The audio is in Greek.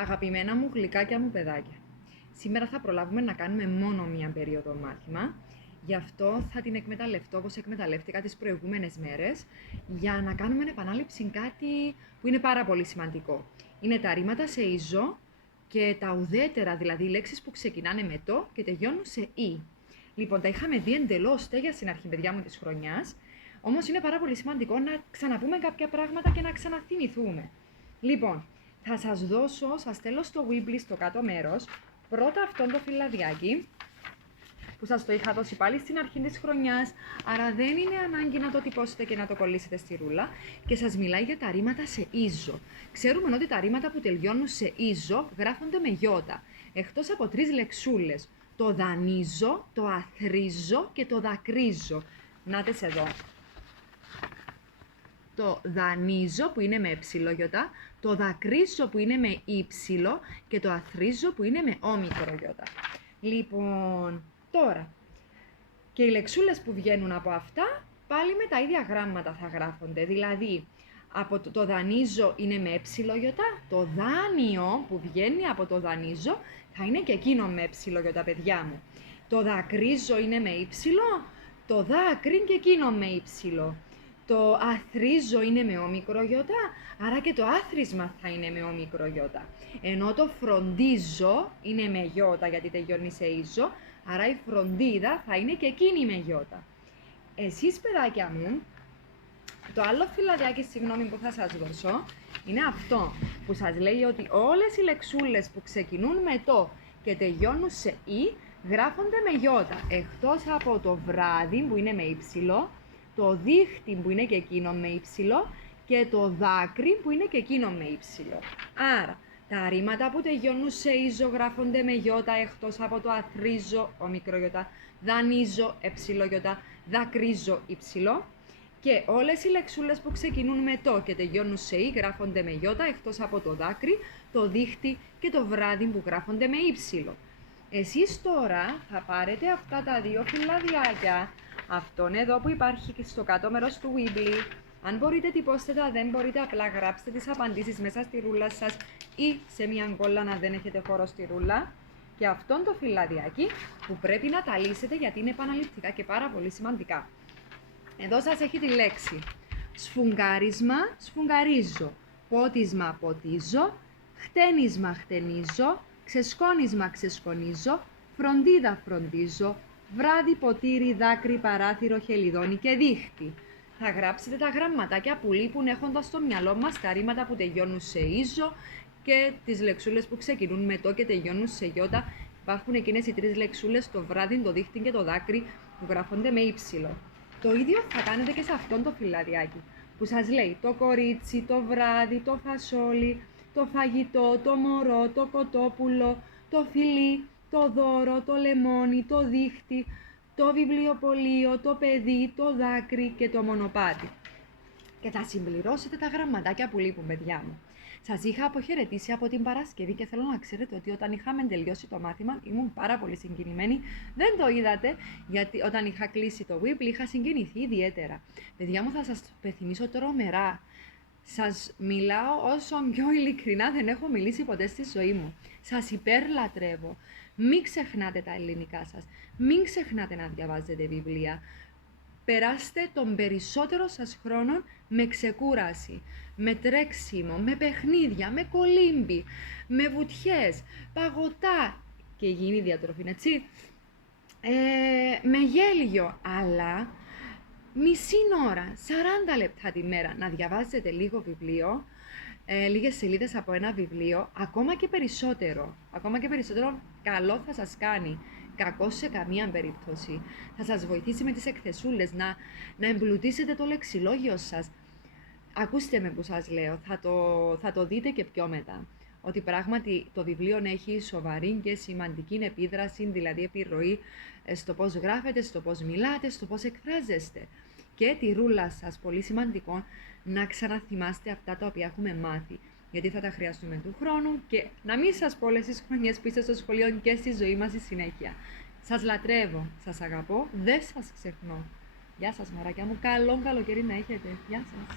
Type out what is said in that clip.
Αγαπημένα μου γλυκάκια μου παιδάκια, σήμερα θα προλάβουμε να κάνουμε μόνο μία περίοδο μάθημα, γι' αυτό θα την εκμεταλλευτώ όπως εκμεταλλεύτηκα τις προηγούμενες μέρες, για να κάνουμε επανάληψη κάτι που είναι πάρα πολύ σημαντικό. Είναι τα ρήματα σε «ιζω» και τα ουδέτερα, δηλαδή οι λέξεις που ξεκινάνε με «το» και τελειώνουν σε «η». Λοιπόν, τα είχαμε δει εντελώς τέλεια στην αρχή, παιδιά μου, της χρονιάς, όμως είναι πάρα πολύ σημαντικό να ξαναπούμε κάποια πράγματα και να ξαναθυμηθούμε. Λοιπόν, θα σας δώσω, σας στέλνω στο Weebly στο κάτω μέρος, πρώτα αυτό το φυλαδιάκι, που σας το είχα δώσει πάλι στην αρχή της χρονιάς, άρα δεν είναι ανάγκη να το τυπώσετε και να το κολλήσετε στη ρούλα, και σας μιλάει για τα ρήματα σε «ιζω». Ξέρουμε ότι τα ρήματα που τελειώνουν σε «ιζω» γράφονται με «ιώτα», εκτός από 3 λεξούλες, το δανείζω, το αθρίζω και το δακρύζω. Νάτες εδώ. Το δανείζω που είναι με εψιλόγιοτα, το δακρύζω που είναι με ύψιλο και το αθρίζω που είναι με όμικρογιοτα. Λοιπόν, τώρα, και οι λεξούλες που βγαίνουν από αυτά, πάλι με τα ίδια γράμματα θα γράφονται. Δηλαδή, από το δανείζω είναι με εψιλόγιοτα, το δάνειο που βγαίνει από το δανείζω θα είναι και εκείνο με εψιλόγιοτα, παιδιά μου. Το δακρύζω είναι με ύψιλο, το δάκρυ και εκείνο με ύψιλο. Το αθρίζω είναι με όμικρογιώτα, άρα και το άθροισμα θα είναι με όμικρογιώτα. Ενώ το φροντίζω είναι με γιώτα, γιατί τελειώνει σε «ιζω», άρα η φροντίδα θα είναι και εκείνη με γιώτα. Εσείς, παιδάκια μου, το άλλο φυλαδιάκι, συγγνώμη, που θα σας δώσω, είναι αυτό που σας λέει ότι όλες οι λεξούλες που ξεκινούν με «το» και τελειώνουν σε «η» γράφονται με γιώτα, εκτός από το βράδυ που είναι με ύψιλο, το δίχτυ που είναι και εκείνο με ύψιλο και το δάκρυ που είναι και εκείνο με ύψιλο. Άρα, τα ρήματα που τελειώνουν σε «ιζω» γράφονται με γιώτα, εκτός από το αθρίζω, ομικρογιώτα, δανείζω, εψιλογιώτα, δακρύζω, ύψιλο. Και όλες οι λεξούλες που ξεκινούν με «το» και τελειώνουν σε «η» γράφονται με γιώτα, εκτός από το δάκρυ, το δίχτυ και το βράδυ που γράφονται με ύψιλο. Εσείς τώρα θα πάρετε αυτά τα 2 φυλαδιάκια, αυτόν εδώ που υπάρχει και στο κάτω μέρος του Weebly. Αν μπορείτε τυπώστε τα, δεν μπορείτε απλά γράψτε τις απαντήσεις μέσα στη ρούλα σας ή σε μια γκόλα να δεν έχετε χώρο στη ρούλα. Και αυτόν το φυλαδιάκι που πρέπει να τα λύσετε γιατί είναι επαναληπτικά και πάρα πολύ σημαντικά. Εδώ σας έχει τη λέξη σφουγγάρισμα, σφουγγαρίζω, πότισμα, ποτίζω, χτένισμα, χτενίζω, ξεσκόνισμα, ξεσκονίζω, φροντίδα, φροντίζω, βράδυ, ποτήρι, δάκρυ, παράθυρο, χελιδόνι και δίχτυ. Θα γράψετε τα γραμματάκια που λείπουν έχοντας στο μυαλό μας τα ρήματα που τελειώνουν σε «ιζω» και τις λεξούλες που ξεκινούν με «το» και τελειώνουν σε «γιώτα». Υπάρχουν εκείνες οι 3 λεξούλες, το βράδυ, το δίχτυ και το δάκρυ, που γράφονται με ύψιλο. Το ίδιο θα κάνετε και σε αυτόν το φυλαδιάκι, που σας λέει το κορίτσι, το βράδυ, το φασόλι, το φαγητό, το μωρό, το κοτόπουλο, το φιλί, το δώρο, το λεμόνι, το δίχτυ, το βιβλιοπωλείο, το παιδί, το δάκρυ και το μονοπάτι. Και θα συμπληρώσετε τα γραμματάκια που λείπουν, παιδιά μου. Σας είχα αποχαιρετήσει από την Παρασκευή και θέλω να ξέρετε ότι όταν είχαμε τελειώσει το μάθημα ήμουν πάρα πολύ συγκινημένη. Δεν το είδατε, γιατί όταν είχα κλείσει το Weebly είχα συγκινηθεί ιδιαίτερα. Παιδιά μου, θα σας πεθυμίσω τρομερά. Σας μιλάω όσο πιο ειλικρινά δεν έχω μιλήσει ποτέ στη ζωή μου. Σας υπερλατρεύω. Μην ξεχνάτε τα ελληνικά σας. Μην ξεχνάτε να διαβάζετε βιβλία. Περάστε τον περισσότερο σας χρόνο με ξεκούραση, με τρέξιμο, με παιχνίδια, με κολύμπι, με βουτιές, παγωτά και υγιεινή διατροφή, έτσι, με γέλιο, αλλά μισή ώρα, 40 λεπτά τη μέρα να διαβάζετε λίγο βιβλίο, λίγες σελίδες από ένα βιβλίο, ακόμα και περισσότερο καλό θα σας κάνει. Κακό σε καμία περίπτωση. Θα σας βοηθήσει με τις εκθεσούλες να εμπλουτίσετε το λεξιλόγιο σας. Ακούστε με που σας λέω, θα το δείτε και πιο μετά. Ότι πράγματι το βιβλίο έχει σοβαρή και σημαντική επίδραση, δηλαδή επιρροή στο πώς γράφετε, στο πώς μιλάτε, στο πώς εκφράζεστε. Και τη ρούλα σας, πολύ σημαντικό, να ξαναθυμάστε αυτά τα οποία έχουμε μάθει. Γιατί θα τα χρειαστούμε του χρόνου και να μην σας πω όλες τις χρονιές πίσω στο σχολείο και στη ζωή μας στη συνέχεια. Σας λατρεύω, σας αγαπώ, δεν σας ξεχνώ. Γεια σας μωράκια μου, καλό καλοκαίρι να έχετε. Γεια σας.